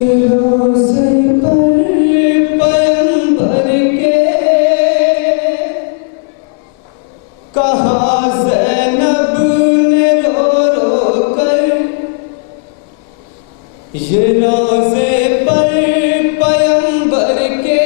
रोज़े पर पैगंबर के कहा ज़ैनब ने रो रो कर, ये रोज़े पर पैगंबर के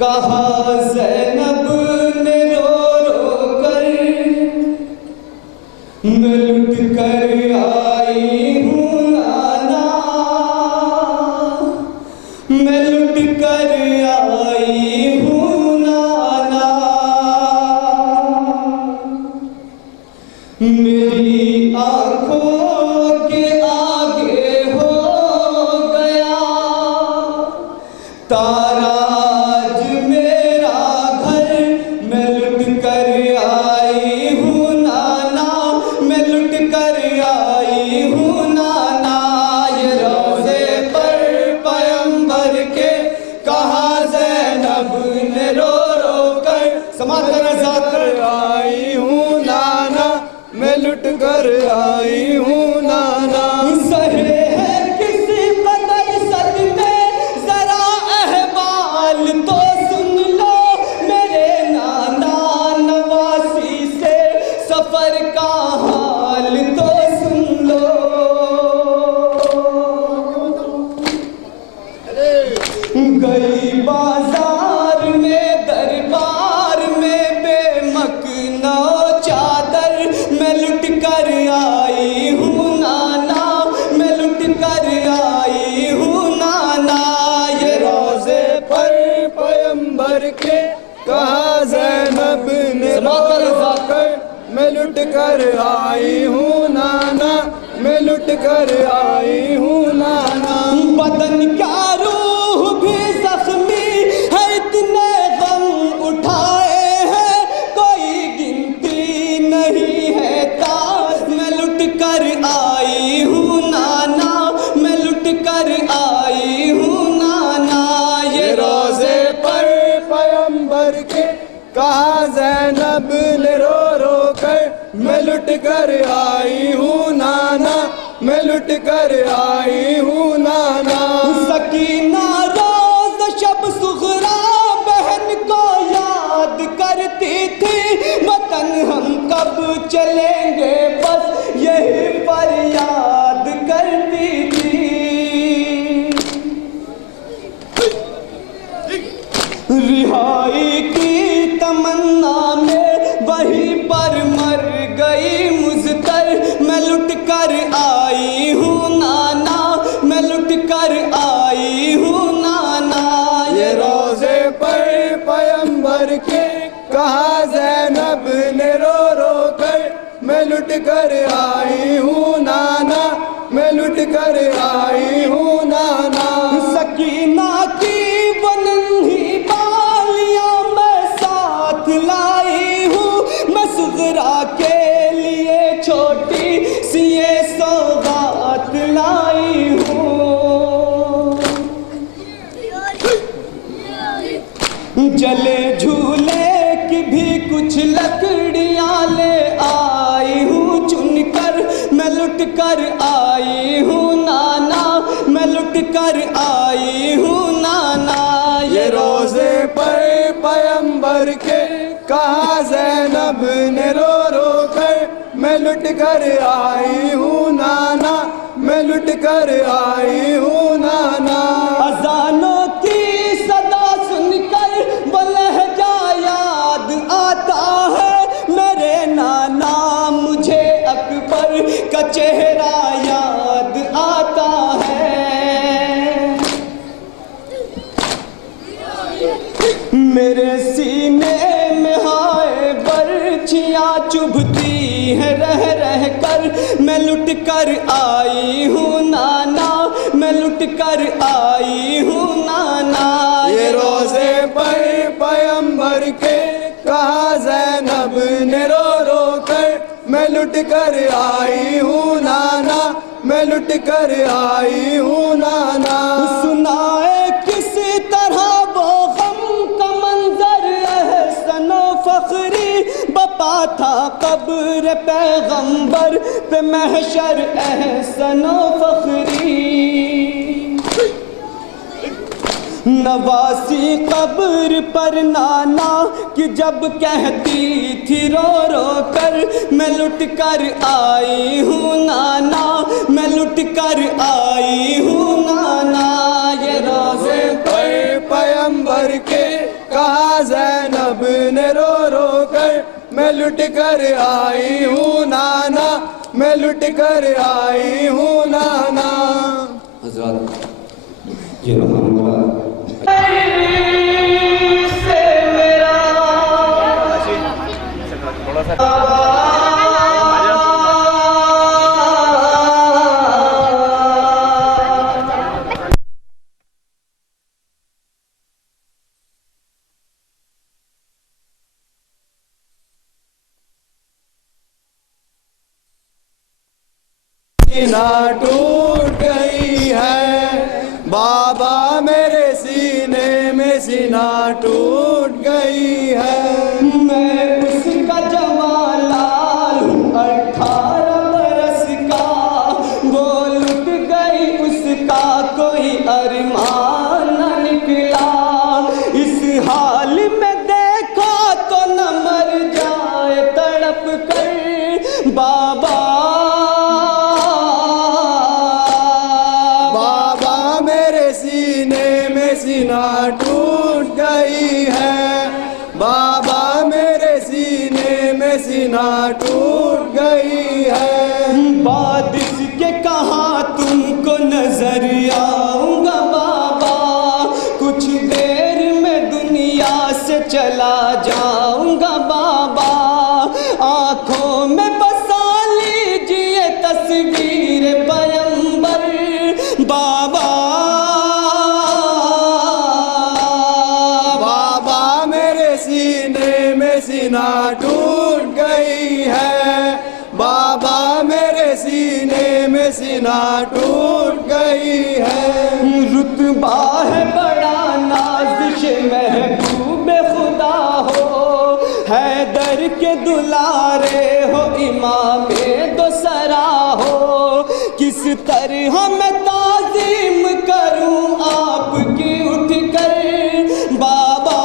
कहा ज़ैनब ने रो रो कर, मैं लुट कर आई हूँ नाना, मैं लुट कर आई हूँ नाना, मेरी आँखों के आगे हो गया तारा आज मेरा घर, मैं लुट कर आई हूँ नाना, मैं लुट कर आई हूँ नाना, ये रोज़े पर पैगंबर के कहा ज़ैनब ने रो रो कर, समाज कर आई हूँ नाना, मैं लुट कर आई हूँ नाना। सहे है किसी कदर सदमे जरा अहवाल तो सुन लो, मेरे नाना नवासी से सफर का हाल तो सुन लो। गई बाजार में दरबार में बेमकनो चादर, मैं लुट कर आई हूँ नाना, मैं लुट कर आई हूँ नाना, ये रोज़े पर पैगंबर के कहा ज़ैनब ने रो रो कर, मैं लुट कर आई हूँ नाना, मैं लुट कर आई हूँ नाना। बदन क्या रूह भी जख्मी है, इतने गम उठाए हैं कोई गिनती नहीं है ताज, मैं लुट कर आई हूँ नाना, मैं लुट कर आई हूँ नाना, ये रोज़े पर पैगंबर के कहा ज़ैनब ने रो रो कर, मैं लुट कर आई हूँ नाना, मैं लुट कर आई हूँ नाना। सकीना रोज़ शब सुगरा बहन को याद करती थी, वतन हम कब चलेंगे बस यही फरियाद करती थी। रिहाई की तमन्ना में वहीं पर मर गई मुझतर, मैं लुट कर आई हूँ नाना, मैं लुट कर आई हूँ नाना, ये रोज़े पर पैगंबर के कहा ज़ैनब ने रो रो कर, मैं लुट कर आई हूँ नाना, मैं लुट कर आई हूँ नाना। सकीना की बनही बालियां मैं साथ लाई हूँ, मैं सुगरा के लिए छोटी सी ये सौगात लाई हूँ। जले झूले की भी कुछ लकड़ियाँ ले आई हूँ चुनकर, मैं लुट कर आई हूँ नाना, मैं लुट कर आई हूँ नाना, ये रोज़े पर पैगंबर के कहा ज़ैनब ने रो रो कर, मैं लुट कर आई हूँ नाना, मैं लुट कर आई हूँ नाना। अज़ानों की सदा सुनकर वो लहजा याद आता है, मेरे नाना मुझे अकबर का चेहरा याद आता है। मेरे सीने में हाय बर्छियाँ चुभती हैं रह रह कर, मैं लुट कर आई हूँ नाना, मैं लुट कर आई हूँ नाना, ये रोज़े पर पैगंबर के कहा ज़ैनब ने रो रो कर, मैं लुट कर आई हूँ नाना, मैं लुट कर आई हूँ नाना। सुनाए किस तरह वो गम का मंजर एहसन फख्री बपा था कब्र पैगंबर पे महशर एहसन फख्री। नवासी कब्र पर नाना कि जब कहती थी रो रो कर, मैं लुट कर आई हूँ नाना, मैं लुट कर आई हूँ नाना। ये रोज़े पर पैगंबर के कहा ज़ैनब ने रो रो कर, मैं लुट कर आई हूँ नाना, मैं लुट कर आई हूँ नाना। हज़रात ये रहा सीना टूट गई है बाबा, मेरे सीने में सीना टूट गई है। मैं उसका जवान लाल हूँ 18 बरस का, वो लुट गई उसका कोई अरमान न निकला। इस हाल में देखा तो न मर जाए तड़प कर बाबा। सीना टूट गई है बाबा, मेरे सीने में सीना टूट गई है। बाद इसके कहाँ तुमको नजर आऊंगा बाबा, कुछ देर में दुनिया से चला जाऊंगा बाबा। आंखों में बसा लीजिए तस्वीर पैगंबर बाबा। सीना टूट गई है बाबा, मेरे सीने में सीना टूट गई है। रुतबा है बड़ा नाज़िश महबूब खुदा हो, हैदर के दुलारे हो इमामे दो सरा हो। किस तरह मैं ताज़ीम करूं आपकी उठ कर बाबा।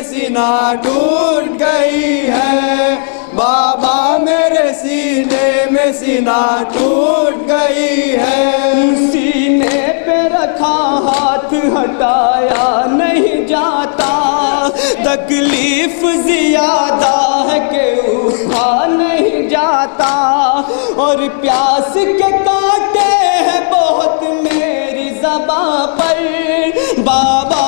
सीना टूट गई है बाबा, मेरे सीने में सीना टूट गई है। सीने पे रखा हाथ हटाया नहीं जाता, तकलीफ ज्यादा है कि उठा नहीं जाता। और प्यास के कांटे हैं बहुत मेरी ज़बां पर बाबा।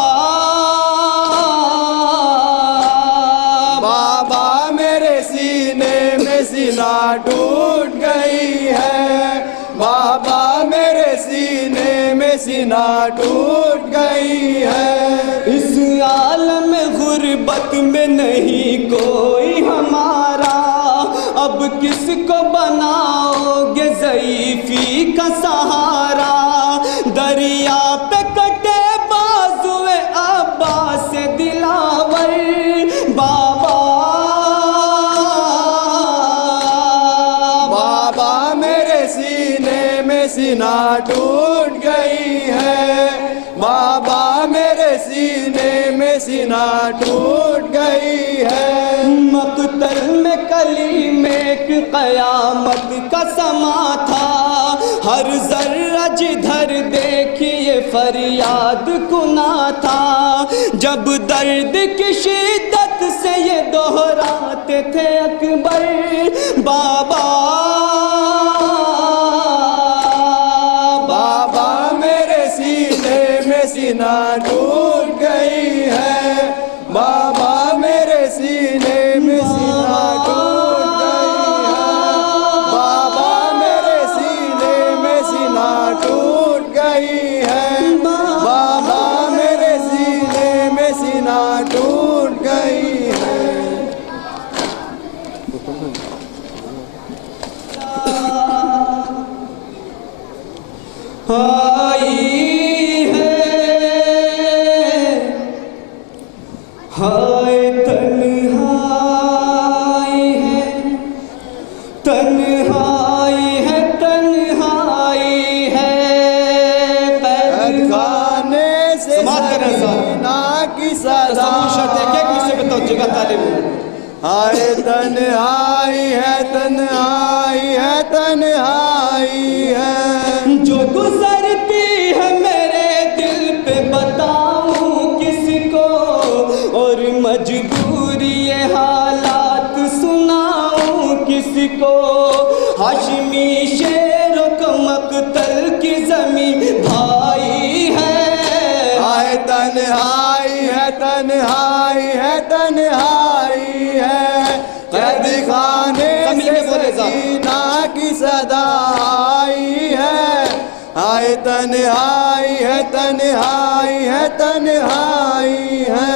सीना टूट गई है बाबा, मेरे सीने में सीना टूट गई है। इस आलम गुर्बत में नहीं कोई हमारा, अब किसको बनाओगे ज़ईफ़ी का सहारा। दरिया पे कटे बाजुए अब्बास दिलावर बाबा। सीना टूट गई है बाबा, मेरे सीने में सीना टूट गई है। मक़तल में कलीमे की क़यामत का समा था, हर ज़र्रा जिधर देखिए फरियाद कुना था। जब दर्द की शिद्दत से ये दोहराते थे अकबर बाबा। सीना टूट गई है बाबा, मेरे सीने में सीना टूट गई है बाबा, मेरे सीने में सीना टूट गई है बाबा, मेरे सीने में सीना टूट गई है। हाय तन्हाई है, तन्हाई है, हाय तन्हाई है, तन्हाई है, तन्हाई है। जो गुजरती है मेरे दिल पे बताऊं किसको, और मजबूरी ये हालात सुनाऊं किसको। हाशमी शेर को मक्तल की जमीन भाई है। हाय तन्हाई है, तन्हाई है, तन्हाई है। कैद खाने से सकीना की सदा आई है। हाय तन्हाई है, तन्हाई है, तन्हाई है।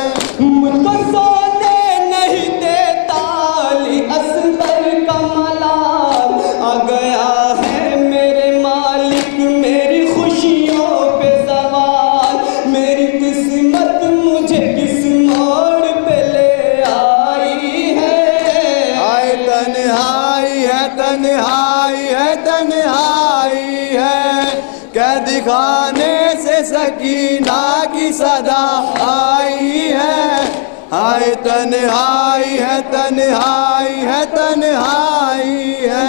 मुझको सोने नहीं देता अली असगर का मलाल। आ गया है मेरे मालिक मेरी खुशियों पे सवाल। मेरी किस्मत मुझे किस मोड़ पे ले आई है। हाय तन्हाई है, तन्हाई है, तन्हाई है। कैद खाने से सकीना की सदा आई है। हाय तन्हाई है, तन्हाई है, तन्हाई है।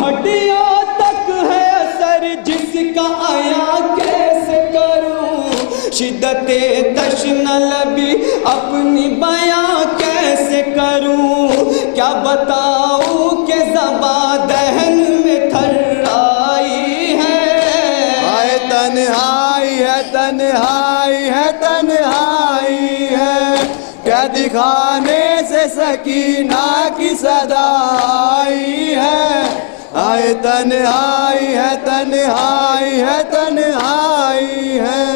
हड्डियों तक है असर जिसका आया कैसे करूं। शिद्दते तश्न लबी अपनी बयां कैसे करूं। क्या बताऊं कि ज़बा दहन में थर्राई है। हाय तन्हाई है, तन्हाई है, तन्हाई है। कैद खाने से सकीना की सदा आई है। हाय तन्हाई है, तन्हाई है, तन्हाई है।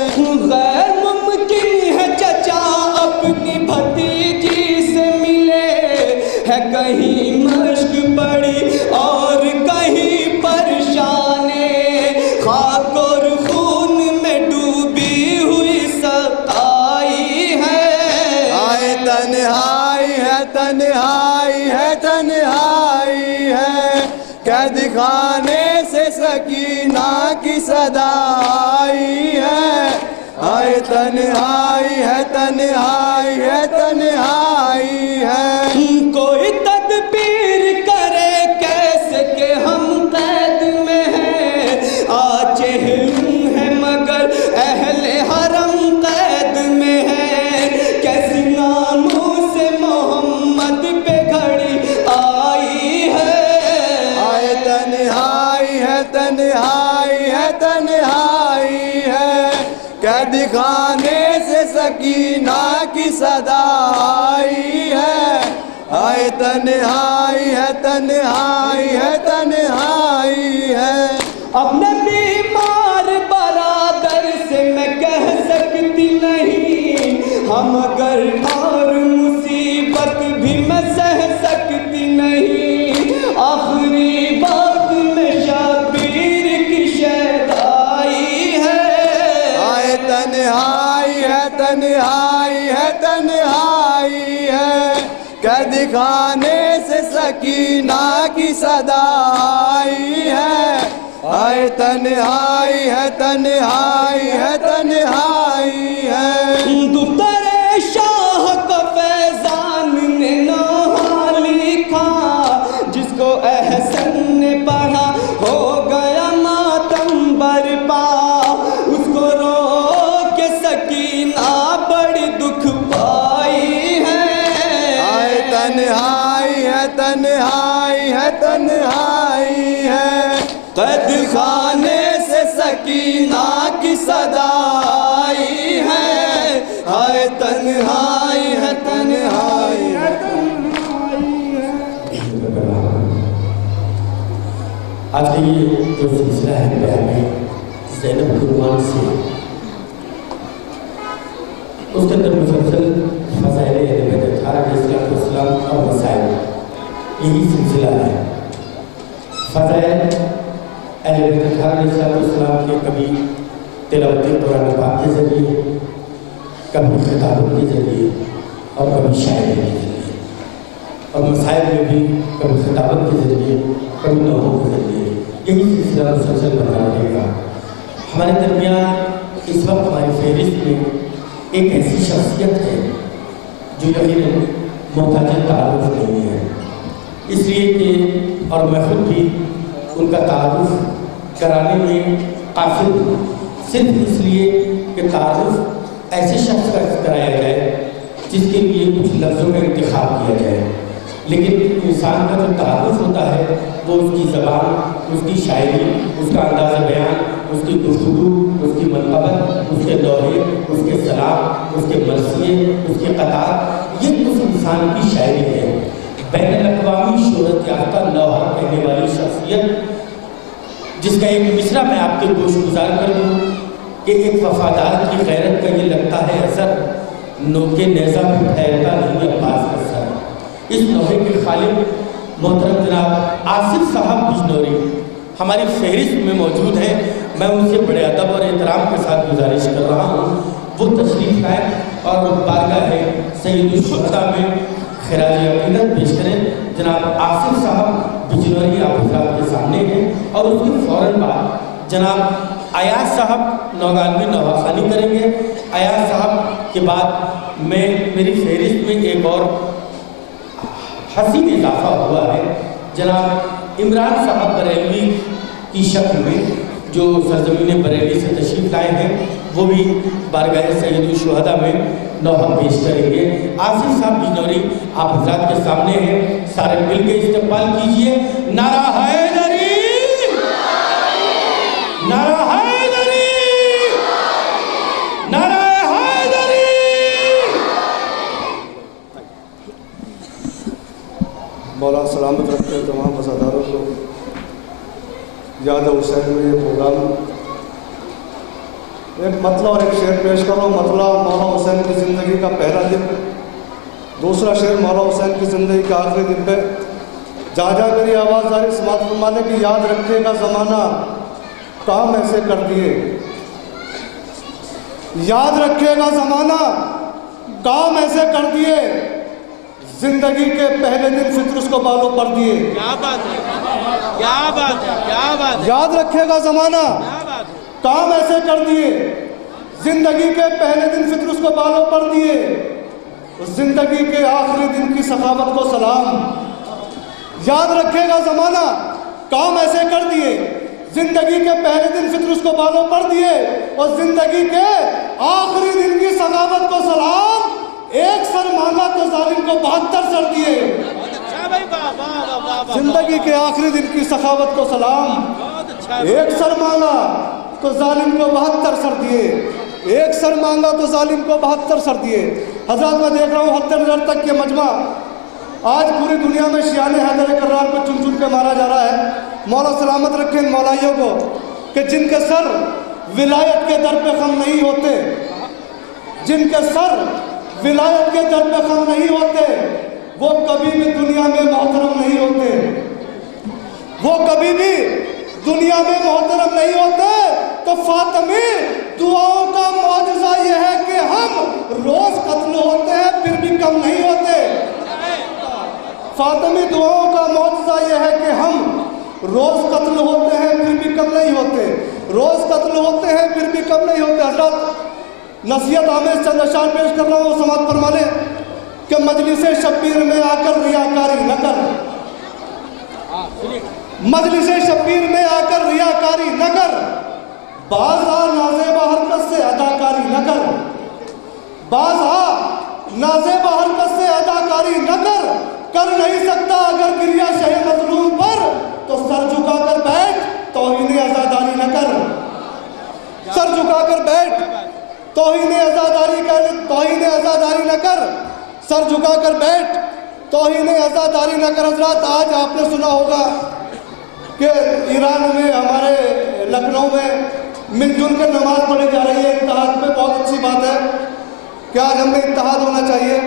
गैर मुमकिन है चचा अपनी भतीजी से मिले। है कहीं मश्क पड़ी और कहीं परेशाने। खाक और खून में डूबी हुई सताई है। हाय तन्हाई है, तन्हाई है, तन्हाई है। कैद खाने से सकीना की सदा आई है। हाय तन्हाई है, तन्हाई है, तन्हाई है। कोई तदबीर करे कैसे के हम कैद में हैं। आचेहलूं है मगर अहले हरम कैद में है। कैसी नामों से मोहम्मद पे घड़ी आई है। हाय तन्हाई है, तन्हाई है, तन्हाई है। कैद खाने से सकीना की सदा आई है। हाय तन्हाई है, तन्हाई है, तन्हाई है। अपने बीमार बरादर से मैं कह सकती नहीं। हम अगर और मुसीबत भी मैं सह सकती नहीं। आखिरी बात में शाबीर की शहदाई है। हाय तन्हाई है, तन्हाई है, तन्हाई है। कैद खाने से सकीना की सदा आई है। हाय तन्हाई है, तन्हाई है, तन्हाई है। दुफ्तरे शाह का फैजान ने नाहा लिखा। जिसको एहसन ने पढ़ा हो गया मातम बरपा। उसको रो के सकीना बड़ी दुख पाई है। हाय तन्हाई है, तन्हाई है, तन्हाई है। कैद खाने से सकीना की सदा आई है। हाय तन्हाई है, तन्हाई है, तन्हाई है। आज का ये जो सिलसिला है बयान में ज़ैनब कुर्बान से, उसके अंदर मुसलसल फ़ज़ाइल अहले बैत अलैहिस्सलाम और मसाइल, यही सिलसिला है। फ़ज़ाइल अहले बैत अलैहिस्सलाम के कभी तिलावत कुरान पाक के ज़रिए, कभी खिताबत के ज़रिए और कभी शायरी के ज़रिए, और मसाइल में भी कभी खिताबत के ज़रिए कभी नौहों के ज़रिए, यही सिलसिला मुसलसल बना रहेगा। हमारे दरमियान इस वक्त हमारी फहरिस्त में एक ऐसी शख्सियत है जो यकीनन मोहताज तारुफ नहीं है, इसलिए कि और मैं खुद भी उनका तारुफ कराने में काफिल हूँ, सिर्फ इसलिए कि तारुफ ऐसे शख्स का कराया जाए जिसके लिए कुछ लफ्ज़ों का इंतखाब किया जाए। लेकिन इंसान का जो तारुफ होता है वो उसकी ज़बान, उसकी शायरी, उसका अंदाज़ बयान, उसकी गुफ्तगू, उसकी मनक़बत, उसके दोहे, उसके सलाम, उसके मरसिए, उसके क़तार, ये उस इंसान की शायरी है। बैनुल-अक़वामी शोहरत याफ्ता लौहा कहने वाली शख्सियत, जिसका एक मिसरा मैं आपके गोशगुजार कर दूँ कि एक वफादार की गैरत का ये लगता है असर, नोके नेज़ा भी ठहरता नहीं अब्बास का सर। इस नोहे के खालिक मोहतरम जनाब आसिफ साहब बिजनौरी हमारी फहरिस्त में मौजूद हैं। मैं उनसे बड़े अदब और एहतराम के साथ गुजारिश कर रहा हूँ वो तशरीफ़ लाएँ और बारगाह है सैयदुल शुहदा में खिराज अक़ीदत पेश करें। जनाब आसिफ साहब बिजनौरी आप हज़रात के सामने हैं और उसके फ़ौरन बाद जनाब अयाज साहब नौगानवी नवाखानी करेंगे। अयाज साहब के बाद मैं मेरी फहरिस्त में एक और हसीन इजाफा हुआ है, जनाब इमरान साहब बरेलवी की शक्ल में जो सरजमीन बरेली से तशरीफ़ लाए हैं, वो भी बारगाह सैयदुल शुहदा में नौहा पेश करेंगे। आसिफ साहब बिजनौरी आप हज़रात के सामने हैं, सारे मिल के इस्तकबाल कीजिए। नारा हैदरी, नारा हैदरी, नारा हैदरी। मौला सलामत रखते हैं तमाम वज़ादारों को। याद हुसैन में ये प्रोग्राम एक मतला और एक शेर पेश करो। मतला मौला हुसैन की ज़िंदगी का पहला दिन, दूसरा शेर मौला हुसैन की ज़िंदगी के आखिरी दिन पे। जहाँ जहाँ मेरी आवाज़ आ रही समात फरमाने की याद रखेगा ज़माना काम ऐसे कर दिए, याद रखेगा ज़माना काम ऐसे कर दिए, जिंदगी के पहले दिन फिक्र उसको बालों पर दिए। क्या बात है, क्या बात है, क्या बात है। याद रखेगा ज़माना काम ऐसे कर दिए, जिंदगी के पहले दिन फिक्र उसको बालों पर दिए, जिंदगी के आखिरी दिन की सखावत को सलाम। याद रखेगा ज़माना काम ऐसे कर दिए, जिंदगी के पहले दिन फिक्र उसको बालों पर दिए, और जिंदगी के आखिरी दिन की सखावत को सलाम। एक सर मांगा तो जालिम को 72 सर दिए। जिंदगी के आखिरी दिन की सखावत को सलाम। एक सर मांगा तो जालिम को 72 सर दिए, एक सर मांगा तो जालिम को 72 सर दिए। हज़रात मैं देख रहा हूँ 70,000 तक के मजमा आज पूरी दुनिया में शियाने हैदर कर्रार को चुन चुन के मारा जा रहा है। मौला सलामत रखे इन मौलाइयों को कि जिनके सर विलायत के दर पे खम नहीं होते, जिनके सर विलायत के दर पे खम नहीं होते, वो कभी भी दुनिया में मोहतरम नहीं होते, वो कभी भी दुनिया में मोहतरम नहीं होते। तो फातिमी दुआओं का मौजज़ा यह है कि हम रोज कत्ल होते हैं फिर भी कम नहीं होते। फातिमी दुआओं का मौजज़ा यह है कि हम रोज कत्ल होते हैं फिर भी कम नहीं होते, रोज कत्ल होते हैं फिर भी कम नहीं होते। हज़रत नसीहत आमेज चंद अशार पेश कर रहा हूँ समात फरमाने कि मजलिसे शब्बीर में आकर रियाकारी न कर, मजलिसे शब्बीर में आकर रियाकारी न कर, बाज़ आ नाज़ेबा हरकत से अदाकारी न कर, बाज़ आ नाज़ेबा हरकत से अदाकारी न कर, कर नहीं सकता अगर गिरिया शहे मजलूम पर तो सर झुकाकर बैठ तौहीन आज़ादारी न कर, सर झुकाकर बैठ तौहीन आज़ादारी कर, तौहीन आज़ादारी न कर, सर झुकाकर बैठ तौहीन आज़ादारी न कर। हज़रात आज आपने सुना होगा कि ईरान में हमारे लखनऊ में मिलजुल कर नमाज पढ़ी जा रही है इत्तेहाद में। बहुत अच्छी बात है कि आज हमें इत्तेहाद होना चाहिए।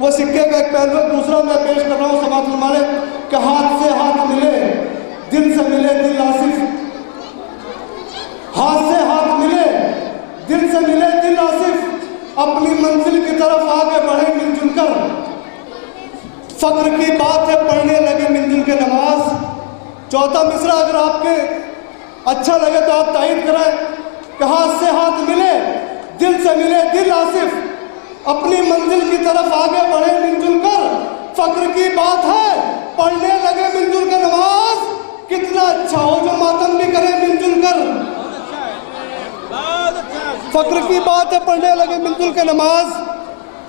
वो सिक्के का एक पहलू है। दूसरा मैं पेश कर रहा हूँ समात फरमाने कि हाथ से हाथ मिले दिल से मिले दिल आसिफ, हाथ से हाथ मिले दिल से मिले दिल आसिफ, अपनी मंजिल की तरफ आगे बढ़े मिलजुल कर। फक्र की बात है पढ़ने लगे मिलजुल के नमाज। चौथा मिसरा अगर आपके अच्छा लगे तो आप तायद करें कि हाथ से हाथ मिले दिल से मिले दिल आसिफ, अपनी मंजिल की तरफ आगे बढ़े मिलजुल कर। फक्र की बात है पढ़ने लगे मिलजुल कर नमाज, कितना अच्छा हो जो मातम भी करे मिलजुल कर। फक्र की बात है पढ़ने लगे मिलजुल कर नमाज,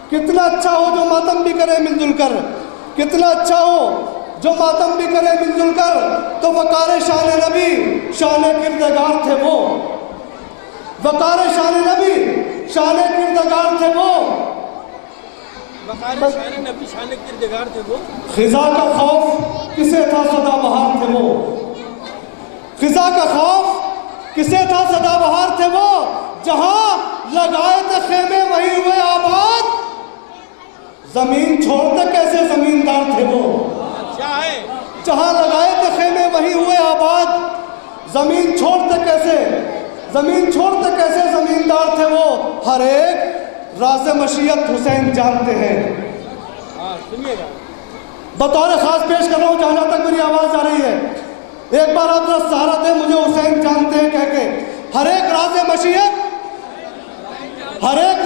कितना अच्छा हो जो मातम भी करे मिलजुल कर। कितना अच्छा हो जो मातम भी करे मिलजुल कर। तो वकार शान नबी शान किरदगार थे वो, वकार शान नबी शान किरदगार थे वो, खिजा का खौफ किसे था सदाबहार थे वो, खिजा का खौफ किसे था सदाबहार थे वो। जहां लगाए थे खेमे वही हुए आबाद, जमीन छोड़ते कैसे जमींदार थे वो। जहां लगाए थे खेमे वही हुए आबाद, जमीन छोड़ते कैसे जमींदार थे वो। हर एक राज़ मशीयत हुसैन जानते हैं। बतौर खास पेश कर रहा हूं जहां तक मेरी आवाज आ रही है, एक बार आप जरा सहारा दे मुझे हुसैन जानते हैं कह के। हर एक राज़ मशीयत, हर एक